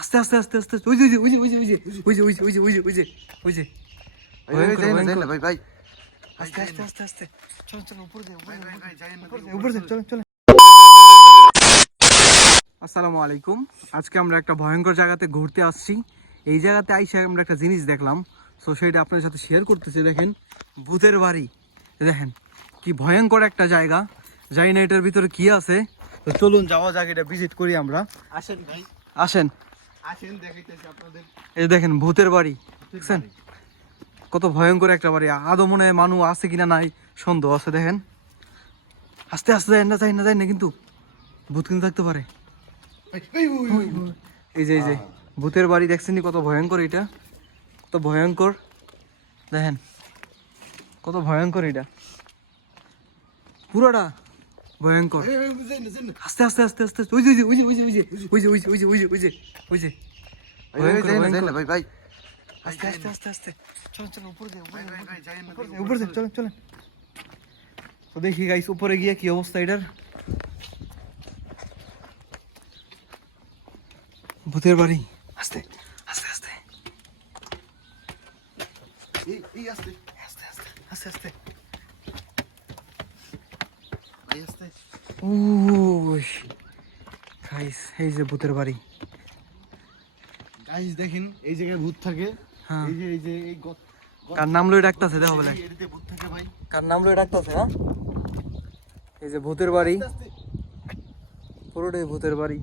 আস্তে আস্তে আস্তে আস্তে ওই যে ওই যে ওই যে ওই যে ওই যে ওই যে ওই যে ওই যে ওই যে ওই যে ভাই ভাই আস্তে আস্তে আস্তে আস্তে চলো চলো উপরে যাই উপরে যাই চলো চলো। আসসালামু আলাইকুম। আজকে আমরা একটা ভয়ঙ্কর জায়গাতে ঘুরতে আসছি। এই জায়গাতে আইসা আমরা একটা জিনিস দেখলাম, সো সেটা আপনাদের সাথে শেয়ার করতেছি। দেখেন ভূতের বাড়ি, দেখেন কি ভয়ঙ্কর একটা জায়গা। জানি না এটার ভিতরে কি আছে, তো চলুন যাওয়া যাক, এটা ভিজিট করি আমরা। আসেন ভাই, আসেন আসেন দেখাইতেছি আপনাদের। এই দেখেন ভূতের বাড়ি, দেখছেন কত ভয়ঙ্কর একটা বাড়ি। আদৌ মনে হয় মানুষ আছে কিনা নাই সন্দেহ আছে। দেখেন আস্তে আস্তে যাই না কিন্তু ভূত কিন্তু থাকতে পারে। এই যে ভূতের বাড়ি দেখছেন কত ভয়ঙ্কর, এটা কত ভয়ঙ্কর। দেখেন কত ভয়ঙ্কর, এটা পুরোটা ভয়ঙ্কর। আস্তে আস্তে আস্তে আস্তে ওই যে ওই যে ওই যে ওই যে ওই যে ওই যে ওই যে ওই যে ওই যে ওই যে ভাই ভাই আস্তে আস্তে আস্তে আস্তে চলো চলো উপরে যাই উপরে যাই চলো চলো। তো দেখি গাইস উপরে গিয়ে কি অবস্থা এটার। ভূতের বাড়ি আস্তে আস্তে আস্তে আস্তে আস্তে আস্তে আস্তে গাইস এই যে ভূতের বাড়ি। গাইস দেখেন এই জায়গায় ভূত থাকে। হ্যাঁ এই যে কার নাম লয়ে ডাকতাছে দেখো বলে, এদিকে ভূত থাকে ভাই। কার নাম লয়ে ডাকতাছে। হ্যাঁ এই যে ভূতের বাড়ি, পুরোটাই ভূতের বাড়ি।